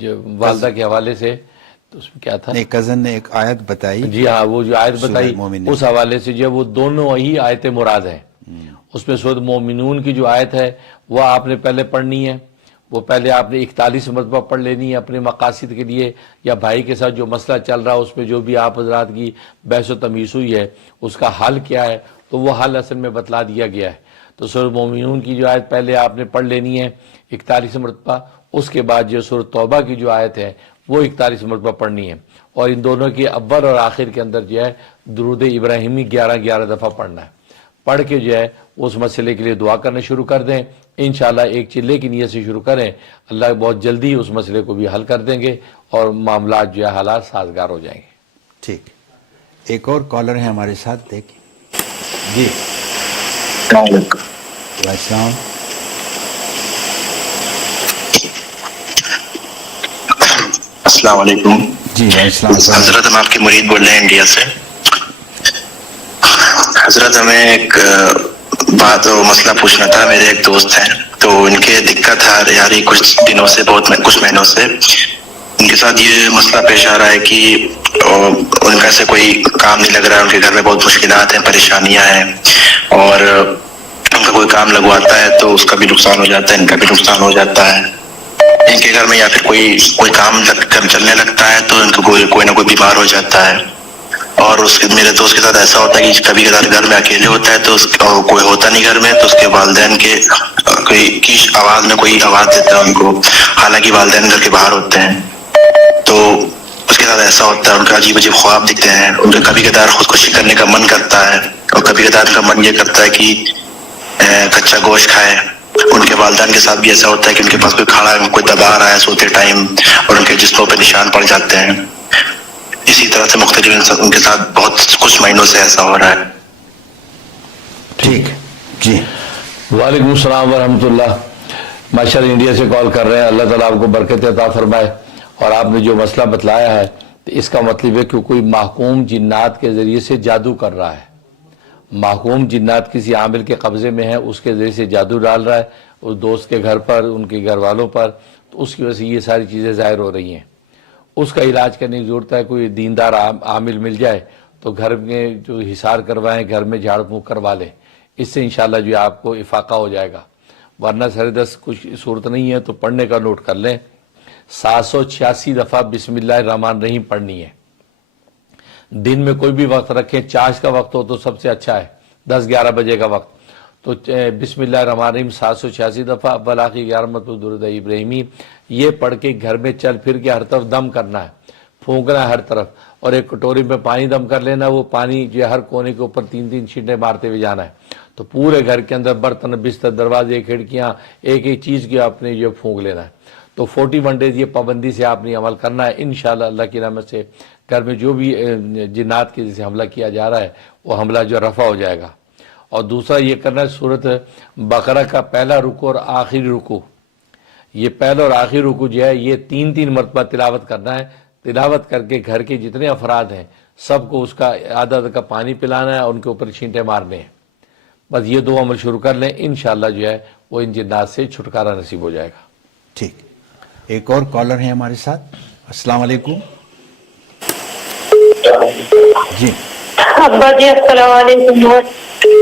جو والدہ کے حوالے سے، تو اس میں کیا تھا؟ کزن نے ایک آیت بتائی. جی ہاں، وہ جو آیت بتائی اس حوالے سے جو ہے وہ دونوں ہی آیتیں مراد ہیں. اس میں سورۃ مومنون کی جو آیت ہے وہ آپ نے پہلے پڑھنی ہے، وہ پہلے آپ نے 41 مرتبہ پڑھ لینی ہے اپنے مقاصد کے لیے، یا بھائی کے ساتھ جو مسئلہ چل رہا ہے اس میں جو بھی آپ حضرات کی بحث و تمیز ہوئی ہے اس کا حل کیا ہے، تو وہ حل اصل میں بتلا دیا گیا ہے. تو سورۃ مومنون کی جو آیت پہلے آپ نے پڑھ لینی ہے 41 مرتبہ، اس کے بعد جو سورۃ توبہ کی جو آیت ہے وہ 41 مرتبہ پڑھنی ہے. اور ان دونوں کی اول اور آخر کے اندر جو ہے درود ابراہیمی 11 دفعہ پڑھنا ہے. پڑھ کے جو ہے اس مسئلے کے لیے دعا کرنا شروع کر دیں. انشاءاللہ ایک چلے کی نیت سے شروع کریں، اللہ بہت جلدی اس مسئلے کو بھی حل کر دیں گے اور معاملات جو ہے حالات سازگار ہو جائیں گے. ٹھیک. ایک اور کالر ہے ہمارے ساتھ، دیکھیں. جی السلام. السلام علیکم. جی السلام. حضرت ہم آپ کے مرید بول رہے ہیں انڈیا سے. حضرت ہمیں ایک بات و مسئلہ پوچھنا تھا. میرے ایک دوست ہیں تو ان کے دقت آ رہی کچھ دنوں سے، کچھ مہینوں سے ان کے ساتھ یہ مسئلہ پیش آ رہا ہے کہ ان کا سے کوئی کام نہیں لگ رہا ہے، ان کے گھر میں بہت مشکلات ہیں، پریشانیاں ہیں، اور ان کا کوئی کام لگواتا ہے تو اس کا بھی نقصان ہو جاتا ہے، ان کا بھی نقصان ہو جاتا ہے. ان کے گھر میں یا پھر کوئی کام چلنے لگتا ہے تو ان کو کوئی نہ کوئی بیمار ہو جاتا ہے. اور میرے دوست کے ساتھ ایسا ہوتا ہے کہ کبھی کبھار گھر میں اکیلے ہوتا ہے تو کوئی ہوتا نہیں گھر میں، تو اس کے والدین کی آواز میں کوئی آواز دیتا ہے ان کو، حالانکہ والدین گھر کے باہر ہوتے ہیں. تو اس کے ساتھ ایسا ہوتا ہے، ان کا عجیب عجیب خواب دکھتے ہیں، ان کا کبھی کبھار خودکشی کرنے کا من کرتا ہے، اور کبھی کبھار ان کا من یہ کرتا ہے کہ کچا گوشت کھائے. ان کے والدین کے ساتھ بھی ایسا ہوتا ہے کہ ان کے پاس کوئی کھڑا ہے، کوئی دبا رہا ہے سوتے ٹائم، اور ان کے جسموں پہ نشان پڑ جاتے ہیں. اسی طرح سے مختلف ان کے ساتھ بہت کچھ مہینوں سے ایسا ہو رہا ہے. ٹھیک. جی وعلیکم السلام ورحمۃ اللہ. ماشاءاللہ انڈیا سے کال کر رہے ہیں. اللہ تعالیٰ آپ کو برکت عطا فرمائے. اور آپ نے جو مسئلہ بتلایا ہے تو اس کا مطلب ہے کہ کوئی محکوم جنات کے ذریعے سے جادو کر رہا ہے. محکوم جنات کسی عامل کے قبضے میں ہے، اس کے ذریعے سے جادو ڈال رہا ہے. اس دوست کے گھر پر، ان کے گھر والوں پر، تو اس کی وجہ سے یہ ساری چیزیں ظاہر ہو رہی ہیں. اس کا علاج کرنے کی ضرورت ہے. کوئی دیندار عامل مل جائے تو گھر میں جو حصار کروائیں، گھر میں جھاڑ پھونک کروا لیں. اس سے انشاءاللہ جو ہے آپ کو افاقہ ہو جائے گا. ورنہ سر دست کچھ صورت نہیں ہے تو پڑھنے کا نوٹ کر لیں. 786 دفعہ بسم اللہ الرحمن الرحیم پڑھنی ہے. دن میں کوئی بھی وقت رکھیں، چاش کا وقت ہو تو سب سے اچھا ہے، 10-11 بجے کا وقت. تو بسم اللہ الرحمن الرحیم 786 دفعہ، اول آخر 11 مرتبہ درود ابراہیمی، یہ پڑھ کے گھر میں چل پھر کے ہر طرف دم کرنا ہے، پھونکنا ہے ہر طرف. اور ایک کٹوری میں پانی دم کر لینا، وہ پانی جو ہے ہر کونے کے اوپر 3 چھینٹے مارتے ہوئے جانا ہے. تو پورے گھر کے اندر برتن، بستر، دروازے، کھڑکیاں، ایک ایک چیز کی آپ نے جو پھونک لینا ہے. تو 41 ڈیز یہ پابندی سے آپ نے عمل کرنا ہے. انشاءاللہ اللہ کی رحمت سے گھر میں جو بھی جنات کے جیسے حملہ کیا جا رہا ہے وہ حملہ جو رفع ہو جائے گا. اور دوسرا یہ کرنا ہے سورۃ بقرہ کا پہلا رکوع اور آخری رکوع، یہ پہلا اور آخری رکوع جو ہے یہ 3 مرتبہ تلاوت کرنا ہے. تلاوت کر کے گھر کے جتنے افراد ہیں سب کو اس کا آدھا کا پانی پلانا ہے اور ان کے اوپر چھینٹے مارنے ہیں. بس یہ 2 عمل شروع کر لیں، انشاءاللہ جو ہے وہ ان جنات سے چھٹکارا نصیب ہو جائے گا. ٹھیک. ایک اور کالر ہیں ہمارے ساتھ. السلام علیکم. جی ابا جی السلام علیکم.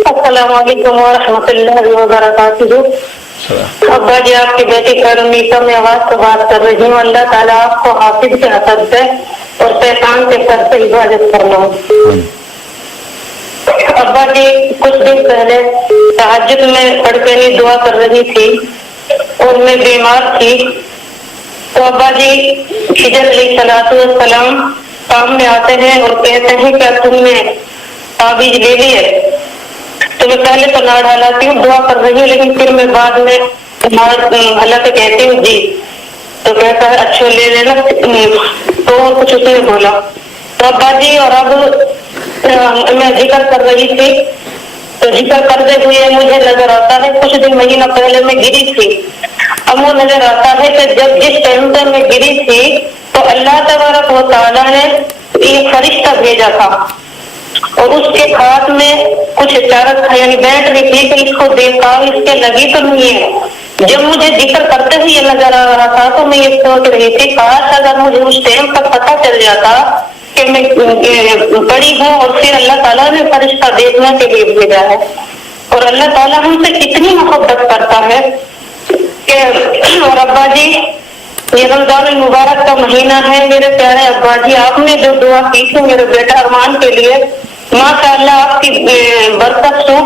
السلام علیکم ورحمۃ اللہ وبرکاتہ. ابا جی آپ کی بیٹی خیرالنساء میں آواز سے بات کر رہی ہوں. اللہ تعالیٰ آپ کو حافظ کے حسد سے اور شیطان کے سر سے حفاظت کرنا. ابا جی کچھ دن پہلے تہجد میں کڑکینی دعا کر رہی تھی اور میں بیمار تھی. تو ابا جی خضر علیہ السلام سامنے آتے ہیں اور کہتے ہیں کیا تم نے تعویذ لے لی ہے؟ تو میں پہلے تو نہ ڈالاتی ہوں، دعا کر رہی ہوں، لیکن پھر میں بعد میں اللہ سے کہتی ہوں جی. تو کہتا ہے اچھا لے لینا. تو کچھ اس نے بولا. تو ابا جی اور اب میں ذکر کر رہی تھی تو ذکر کرتے ہوئے مجھے نظر آتا ہے کچھ دن مہینہ پہلے میں گری تھی. اب وہ نظر آتا ہے کہ جب جس ٹائم پر میں گری تھی تو اللہ تبارک و تعالیٰ نے ایک فرشتہ بھیجا تھا اور اس کے ہاتھ میں کچھ چارت تھا، یعنی بیٹھ رہی تھی کہ اس کو دیکھا اس کے لگی تو نہیں ہے. جب مجھے ذکر کرتے ہوئے یہ نظر آ رہا تھا تو میں یہ سوچ رہی تھی کاش اگر مجھے اس ٹائم پر پتہ چل جاتا کہ میں پڑی ہوں اور پھر اللہ تعالیٰ نے فرشتہ دیکھنے کے لیے بھیجا ہے. اور اللہ تعالیٰ ہم سے کتنی محبت کرتا ہے کہ. اور ابا جی یہ رمضان المبارک کا مہینہ ہے میرے پیارے ابا جی، آپ نے جو دعا کی تھی میرے بیٹا ارمان کے لیے، ماشاء اللہ آپ کی برکت سے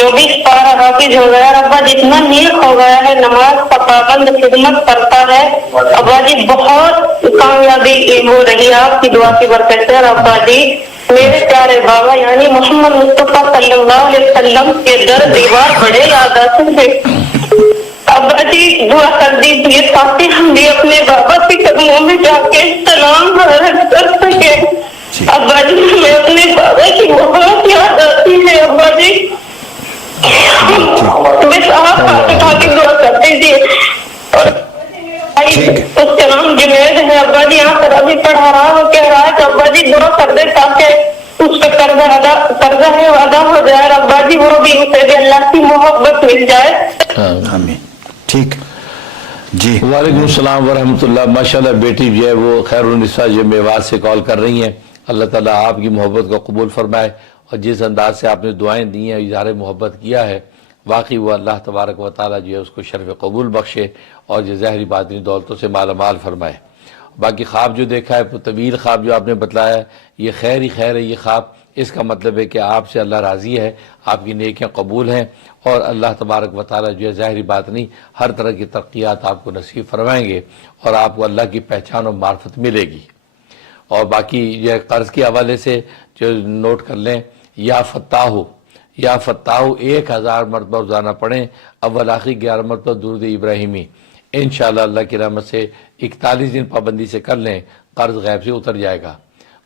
24 پارہ حافظ ہو گیا. ابا جتنا نیک ہو گیا ہے، نماز کا پابند، خدمت کرتا ہے. ابا جی بہت کامیابی ہو رہی ہے آپ کی دعا کی برکت سے. ابا جی میرے پیارے بابا یعنی محمد مصطفیٰ صلی اللہ علیہ وسلم کے در دیوار بڑے یاد آتے تھے. ابا جی دعا کر دیجیے تاکہ ہم بھی اپنے بابا کے قدموں میں جا کے سلام عرض کر سکے. ابا جی ہمیں اپنے بابا کی بہت یاد آتی ہے. ابا جی بس آپ اٹھا کے دعا کر دیجیے. اس کا نام جنید ہے. ابا جی یہاں پر ابھی پڑھا رہا وہ کہہ رہا ہے کہ ابا جی دعا کر دے تاکہ اس پہ قرضہ ہے ادا ہو جائے. ابا جی وہ بھی اسے بھی اللہ کی محبت مل جائے. آمین. ٹھیک جی. وعلیکم السلام ورحمۃ اللہ. ماشاءاللہ بیٹی جو ہے وہ خیرالنساء جو میوات سے کال کر رہی ہیں. اللہ تعالیٰ آپ کی محبت کو قبول فرمائے اور جس انداز سے آپ نے دعائیں دی ہیں، اظہار محبت کیا ہے، واقعی وہ اللہ تبارک و تعالیٰ جو ہے اس کو شرف قبول بخشے اور جو ظاہری باطنی دولتوں سے مالا مال فرمائے. باقی خواب جو دیکھا ہے، طویل خواب جو آپ نے بتلایا ہے، یہ خیر ہی خیر ہے. یہ خواب اس کا مطلب ہے کہ آپ سے اللہ راضی ہے، آپ کی نیکیاں قبول ہیں اور اللہ تبارک و تعالیٰ جو ہے ظاہری باطنی ہر طرح کی ترقیات آپ کو نصیب فرمائیں گے اور آپ کو اللہ کی پہچان اور معرفت ملے گی. اور باقی یہ قرض کے حوالے سے جو نوٹ کر لیں، یا فتاح 1000 مرتبہ روزانہ پڑھیں، اول آخری 11 مرتبہ درود ابراہیمی. انشاءاللہ اللہ کی رحمت سے 41 دن پابندی سے کر لیں، قرض غیب سے اتر جائے گا.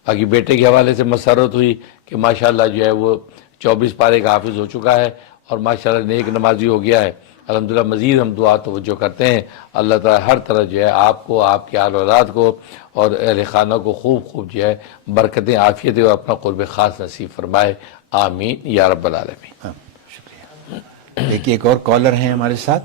باقی بیٹے کے حوالے سے مسرت ہوئی کہ ماشاءاللہ جو ہے وہ 24 پارے کا حافظ ہو چکا ہے اور ماشاءاللہ نیک نمازی ہو گیا ہے. الحمدللہ مزید ہم دعا توجہ کرتے ہیں. اللہ تعالیٰ ہر طرح جو ہے آپ کو، آپ کے آل اولاد کو اور اہل خانہ کو خوب جو ہے برکتیں، عافیتیں اور اپنا قرب خاص نصیب فرمائے. آمین یا رب العالمین. شکریہ. ایک اور کالر ہیں ہمارے ساتھ.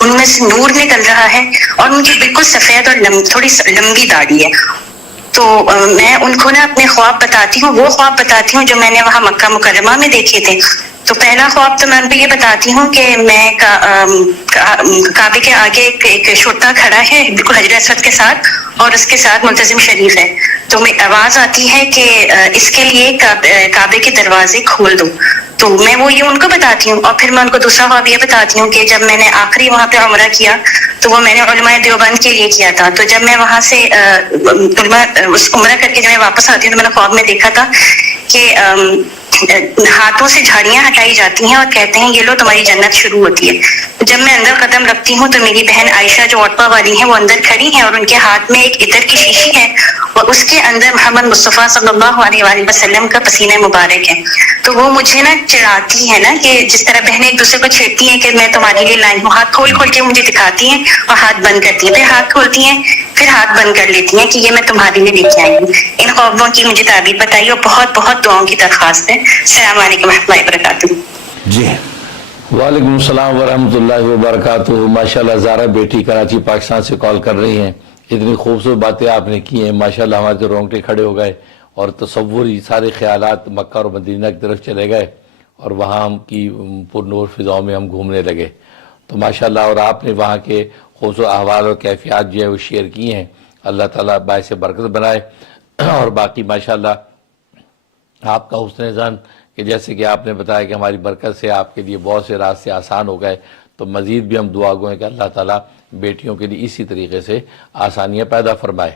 ان میں سے نور نکل رہا ہے اور ان کی بالکل سفید اور تھوڑی لمبی داڑھی ہے. تو میں ان کو نا اپنے خواب بتاتی ہوں, وہ خواب بتاتی ہوں جو میں نے وہاں مکہ مکرمہ میں دیکھے تھے. تو پہلا خواب تو میں ان کو یہ بتاتی ہوں کہ میں کعبے کے آگے ایک شرطا کھڑا ہے بالکل حجر اسود کے ساتھ, اور اس کے ساتھ ملتزم شریف ہے. تو میں آواز آتی ہے کہ اس کے لیے کعبے کے دروازے کھول دو. تو میں وہ یہ ان کو بتاتی ہوں. اور پھر میں ان کو دوسرا خواب یہ بتاتی ہوں کہ جب میں نے آخری وہاں پہ عمرہ کیا تو وہ میں نے علماء دیوبند کے لیے کیا تھا. تو جب میں وہاں سے عمرہ کر کے جب میں واپس آتی ہوں تو میں نے خواب میں دیکھا تھا کہ ہاتھوں سے جھاڑیاں ہٹائی جاتی ہیں اور کہتے ہیں یہ لو تمہاری جنت شروع ہوتی ہے. جب میں اندر قدم رکھتی ہوں تو میری بہن عائشہ جو اوٹپا والی ہیں وہ اندر کھڑی ہیں اور ان کے ہاتھ میں ایک عطر کی شیشی ہے اور اس کے اندر محمد مصطفیٰ صلی اللہ علیہ وآلہ وسلم کا پسینہ مبارک ہے. تو وہ مجھے نا چڑھاتی ہے نا کہ جس طرح بہنیں ایک دوسرے کو چھیڑتی ہیں کہ میں تمہاری لیے لائی ہوں, ہاتھ کھول کھول کے مجھے دکھاتی ہیں اور ہاتھ بند کرتی ہیں, پھر ہاتھ کھولتی ہیں پھر ہاتھ بند کر لیتی ہیں کہ یہ میں تمہارے لیے لے کے آئی ہوں. ان خوابوں کی مجھے تعبیر بتائیے اور بہت بہت دعاؤں کی درخواست ہے. السلام علیکم و رحمۃ اللہ وبرکاتہ. جی وعلیکم السلام ورحمۃ اللہ وبرکاتہ. ماشاءاللہ زارا بیٹی کراچی پاکستان سے کال کر رہی ہیں. اتنی خوبصورت باتیں آپ نے کی ہیں, ماشاءاللہ ہمارے تو رونگٹے کھڑے ہو گئے اور تصوری سارے خیالات مکہ اور مدینہ کی طرف چلے گئے اور وہاں ہم کی پر نور فضاؤں میں ہم گھومنے لگے. تو ماشاءاللہ اور آپ نے وہاں کے خوبصورت احوال اور کیفیات جو ہے وہ شیئر کی ہیں. اللہ تعالیٰ باعث برکت بنائے. اور باقی ماشاءاللہ آپ کا حسن ظن کہ جیسے کہ آپ نے بتایا کہ ہماری برکت سے آپ کے لیے بہت سے راستے آسان ہو گئے, تو مزید بھی ہم دعا گو ہیں کہ اللہ تعالیٰ بیٹیوں کے لیے اسی طریقے سے آسانیاں پیدا فرمائے.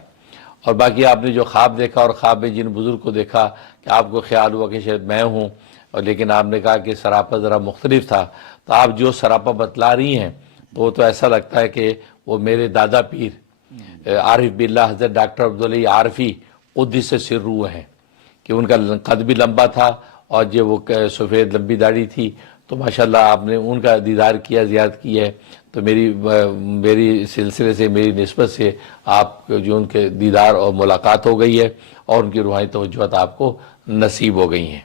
اور باقی آپ نے جو خواب دیکھا اور خواب میں جن بزرگ کو دیکھا کہ آپ کو خیال ہوا کہ شاید میں ہوں, اور لیکن آپ نے کہا کہ سراپا ذرا مختلف تھا. تو آپ جو سراپا بتلا رہی ہیں وہ تو ایسا لگتا ہے کہ وہ میرے دادا پیر عارف باللہ حضرت ڈاکٹر عبدالعلی عارفی قدس سرہ ہیں, کہ ان کا قد بھی لمبا تھا اور جو وہ سفید لمبی داڑھی تھی. تو ماشاءاللہ آپ نے ان کا دیدار کیا, زیارت کی ہے. تو میری سلسلے سے, میری نسبت سے آپ جو ان کے دیدار اور ملاقات ہو گئی ہے اور ان کی روحانی توجہات آپ کو نصیب ہو گئی ہیں.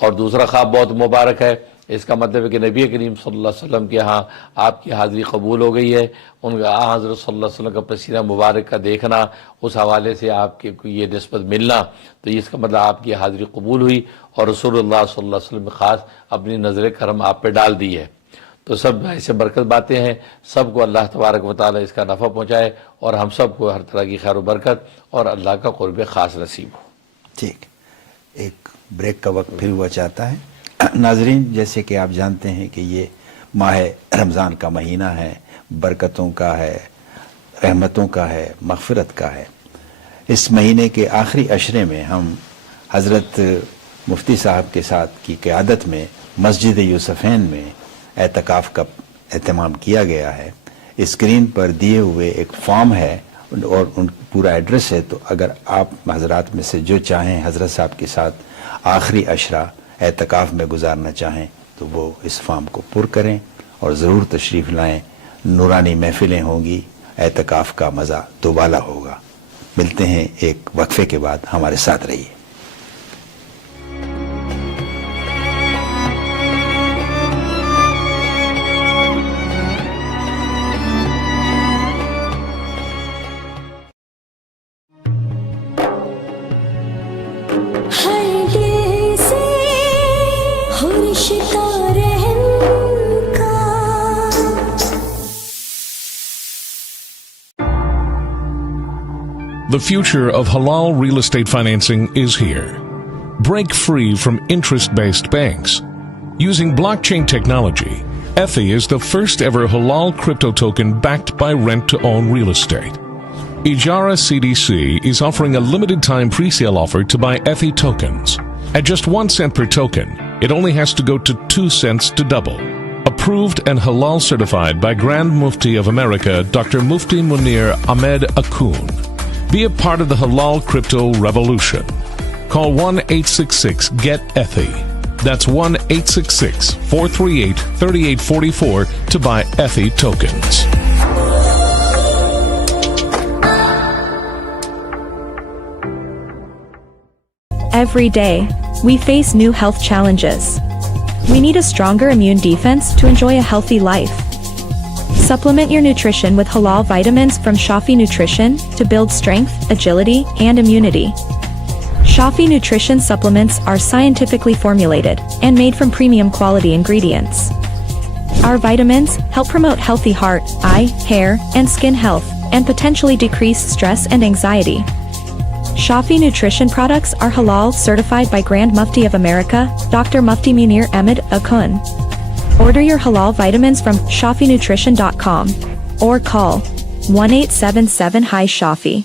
اور دوسرا خواب بہت مبارک ہے. اس کا مطلب ہے کہ نبی کریم صلی اللہ علیہ وسلم کے ہاں آپ کی حاضری قبول ہو گئی ہے. ان کا حضرت صلی اللہ علیہ وسلم کا پسینہ مبارک کا دیکھنا, اس حوالے سے آپ کے یہ نسبت ملنا, تو اس کا مطلب آپ کی حاضری قبول ہوئی اور رسول اللہ صلی اللہ علیہ وسلم خاص اپنی نظر کرم آپ پہ ڈال دی ہے. تو سب ایسے برکت باتیں ہیں. سب کو اللہ تبارک و تعالیٰ اس کا نفع پہنچائے اور ہم سب کو ہر طرح کی خیر و برکت اور اللہ کا قرب خاص نصیب ہو. ٹھیک, ایک بریک کا وقت پھر ہوا چاہتا ہے. ناظرین, جیسے کہ آپ جانتے ہیں کہ یہ ماہ رمضان کا مہینہ ہے, برکتوں کا ہے, رحمتوں کا ہے, مغفرت کا ہے. اس مہینے کے آخری عشرے میں ہم حضرت مفتی صاحب کے ساتھ کی قیادت میں مسجد یوسفین میں اعتکاف کا اہتمام کیا گیا ہے. اسکرین پر دیے ہوئے ایک فارم ہے اور ان پورا ایڈریس ہے. تو اگر آپ حضرات میں سے جو چاہیں حضرت صاحب کے ساتھ آخری عشرہ اعتکاف میں گزارنا چاہیں تو وہ اس فارم کو پر کریں اور ضرور تشریف لائیں. نورانی محفلیں ہوں گی, اعتکاف کا مزہ دوبالا ہوگا. ملتے ہیں ایک وقفے کے بعد, ہمارے ساتھ رہیے. The future of halal real estate financing is here. Break free from interest-based banks. Using blockchain technology, Ethi is the first ever halal crypto token backed by rent-to-own real estate. Ijara CDC is offering a limited time pre-sale offer to buy Ethi tokens. At just 1 cent per token, it only has to go to 2 cents to double. Approved and halal certified by Grand Mufti of America, Dr. Mufti Munir Ahmed Akun. Be a part of the halal crypto revolution. Call 1-866-GET-ETHI. That's 1-866-438-3844 to buy Ethi tokens. Every day, we face new health challenges. We need a stronger immune defense to enjoy a healthy life. Supplement your nutrition with halal vitamins from Shafi Nutrition to build strength, agility, and immunity. Shafi Nutrition supplements are scientifically formulated and made from premium quality ingredients. Our vitamins help promote healthy heart, eye, hair, and skin health, and potentially decrease stress and anxiety. Shafi Nutrition products are halal certified by Grand Mufti of America, Dr. Mufti Munir Ahmed Akun. Order your halal vitamins from ShafiNutrition.com or call 1-877-HI-SHAFI.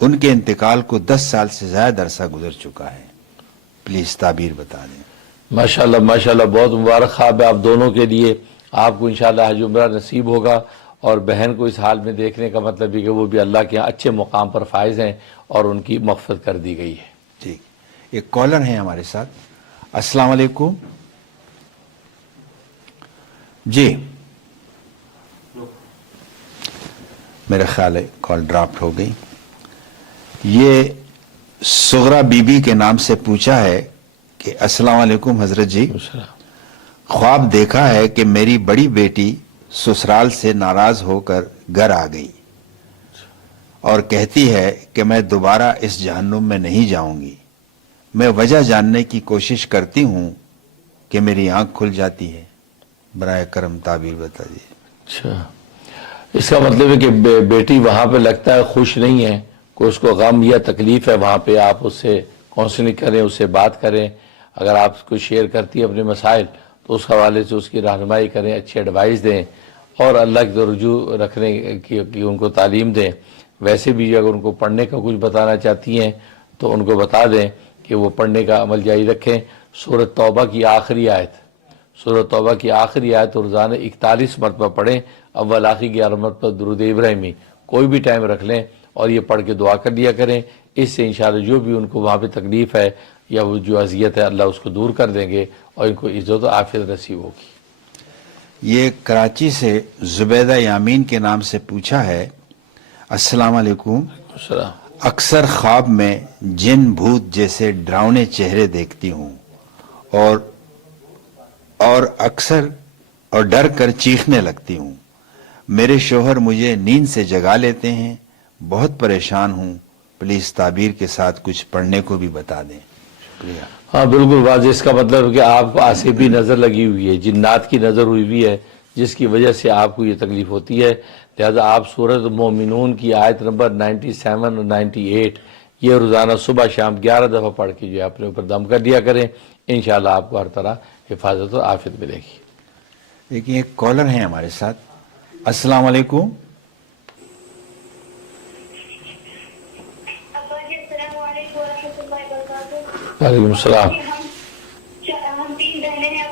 ان کے انتقال کو 10 سال سے زیادہ عرصہ گزر چکا ہے. پلیز تعبیر بتا دیں. ماشاءاللہ ماشاءاللہ، بہت مبارک خواب ہے آپ دونوں کے لیے. آپ کو انشاءاللہ حج عمرہ نصیب ہوگا، اور بہن کو اس حال میں دیکھنے کا مطلب یہ کہ وہ بھی اللہ کے یہاں اچھے مقام پر فائز ہیں اور ان کی مغفرت کر دی گئی ہے. ٹھیک. ایک کالر ہیں ہمارے ساتھ. السلام علیکم. جی میرا خیال ہے کال ڈراپٹ ہو گئی. یہ سغرا بی بی کے نام سے پوچھا ہے کہ السلام علیکم حضرت جی، خواب دیکھا ہے کہ میری بڑی بیٹی سسرال سے ناراض ہو کر گھر آ گئی اور کہتی ہے کہ میں دوبارہ اس جہنم میں نہیں جاؤں گی. میں وجہ جاننے کی کوشش کرتی ہوں کہ میری آنکھ کھل جاتی ہے. برائے کرم تعبیر بتا دیجیے. اچھا، اس کا مطلب ہے کہ بیٹی وہاں پہ لگتا ہے خوش نہیں ہے، کوئی اس کو غم یا تکلیف ہے وہاں پہ. آپ اس سے کاؤنسلنگ کریں، اس سے بات کریں. اگر آپ کو شیئر کرتی ہے اپنے مسائل تو اس حوالے سے اس کی رہنمائی کریں، اچھی ایڈوائز دیں اور اللہ کی طرف رجوع رکھنے کی ان کو تعلیم دیں. ویسے بھی اگر ان کو پڑھنے کا کچھ بتانا چاہتی ہیں تو ان کو بتا دیں کہ وہ پڑھنے کا عمل جاری رکھیں. سورۃ توبہ کی آخری آیت، سورۃ توبہ کی آخری آیت روزانہ 41 مرتبہ پڑھیں. اول آخری 11 مرتبہ درود ابراہیمی کوئی بھی ٹائم رکھ لیں اور یہ پڑھ کے دعا کر لیا کریں. اس سے انشاءاللہ جو بھی ان کو وہاں پہ تکلیف ہے یا وہ جو اذیت ہے اللہ اس کو دور کر دیں گے اور ان کو عزت و عافیت نصیب ہوگی. یہ کراچی سے زبیدہ یامین کے نام سے پوچھا ہے. السلام علیکم. السلام. اکثر خواب میں جن بھوت جیسے ڈراؤنے چہرے دیکھتی ہوں اور اکثر اور ڈر کر چیخنے لگتی ہوں. میرے شوہر مجھے نیند سے جگا لیتے ہیں. بہت پریشان ہوں. پلیز تعبیر کے ساتھ کچھ پڑھنے کو بھی بتا دیں. شکریہ. ہاں بالکل واضح. اس کا مطلب ہے کہ آپ کو آسیبی نظر لگی ہوئی ہے، جنات کی نظر ہوئی ہے جس کی وجہ سے آپ کو یہ تکلیف ہوتی ہے. لہذا آپ سورۃ مومنون کی آیت نمبر 97 اور 98 یہ روزانہ صبح شام 11 دفعہ پڑھ کے جو ہے اپنے اوپر دم کر لیا کریں. انشاءاللہ آپ کو ہر طرح حفاظت اور عافیت ملے گی. دیکھیں ایک کالر ہیں ہمارے ساتھ. السلام علیکم. وعلیکم السلام. ہم 3 بہنیں ہیں.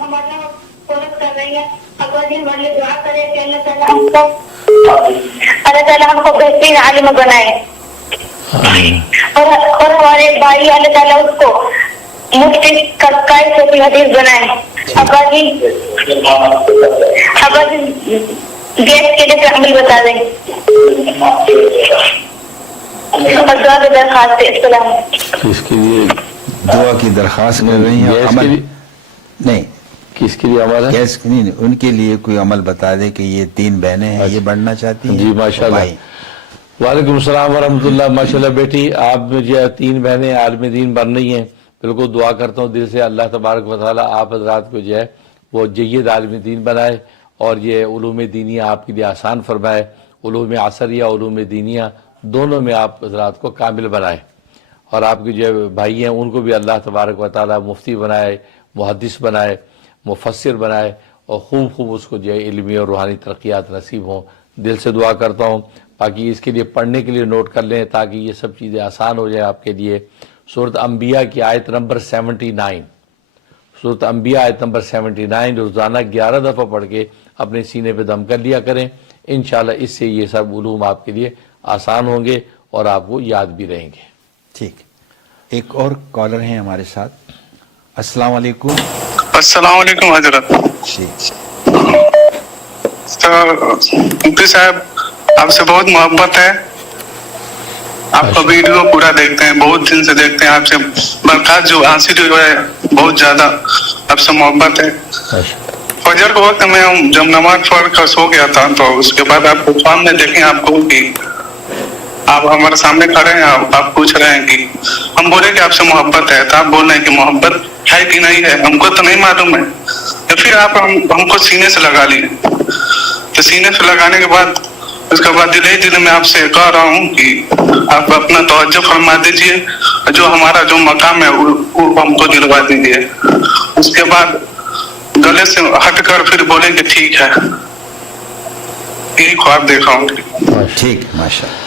ہمارا فورت کر رہی ہیں. ابا جی ہمارے لیے دعا کریں کہ اللہ تعالیٰ ہم کو بہترین عالم بنائے اور ہمارے بھائی اللہ تعالیٰ اس کو مفتی کائی سے حدیث بنائے. ابا جی گیس کے لیے عمل بتا دیں. اس کے لیے دعا کی درخواست کر رہی ہیں. عمل نہیں، کس کے لیے عمل ہے؟ گیس نہیں، ان کے لیے کوئی عمل بتا دے کہ یہ 3 بہنیں ہیں، یہ بڑھنا چاہتی ہیں. جی ماشاءاللہ. وعلیکم السلام ورحمۃ اللہ. ماشاءاللہ بیٹی آپ جو 3 بہنیں عالم دین بن رہی ہیں، بالکل دعا کرتا ہوں دل سے اللہ تبارک و تعالیٰ آپ حضرات کو جو ہے وہ جید عالم دین بنائے اور یہ علوم دینیہ آپ کے لیے آسان فرمائے. علوم عصریہ علوم دینیہ دونوں میں آپ حضرات کو کامل بنائے اور آپ کے جو بھائی ہیں ان کو بھی اللہ تبارک و تعالیٰ مفتی بنائے، محدث بنائے، مفسر بنائے اور خوب اس کو جو ہے علمی اور روحانی ترقیات نصیب ہوں. دل سے دعا کرتا ہوں. باقی اس کے لیے پڑھنے کے لیے نوٹ کر لیں تاکہ یہ سب چیزیں آسان ہو جائیں آپ کے لیے. سورۃ انبیاء کی آیت نمبر 79، سورۃ انبیاء آیت نمبر 79 روزانہ 11 دفعہ پڑھ کے اپنے سینے پہ دم کر لیا کریں. انشاءاللہ اس سے یہ سب علوم آپ کے لیے آسان ہوں گے اور آپ کو یاد بھی رہیں گے. ٹھیک. ایک اور کالر ہیں ہمارے ساتھ. السلام علیکم. السلام علیکم حضرت. مفتی صاحب آپ سے بہت محبت ہے. آپ کا ویڈیو پورا دیکھتے ہیں، بہت دن سے دیکھتے ہیں. آپ سے برکات جو حاصل ہوئی ہے بہت زیادہ. آپ سے محبت ہے. فجر کے وقت میں جب نماز پڑھ کر سو گیا تھا تو اس کے بعد آپ کو سامنے دیکھیں آپ کو کہ آپ ہمارے سامنے کھڑے ہیں. آپ پوچھ رہے ہیں کہ ہم بولے کہ آپ سے محبت ہے تو آپ بول رہے ہیں کہ محبت ہے کہ نہیں ہے ہم کو تو نہیں معلوم ہے. تو پھر آپ ہم کو سینے سے لگا لیے. تو سینے سے لگانے کے بعد اس کے بعد دل میں آپ سے کہہ رہا ہوں کہ آپ اپنا توجہ فرما دیجیے، جو ہمارا جو مقام ہے وہ ہم کو دلوا دیجیے. اس کے بعد گلے سے ہٹ کر پھر بولیں کہ ٹھیک ہے. یہی خواب دیکھا ہوں. ٹھیک ماشاءاللہ.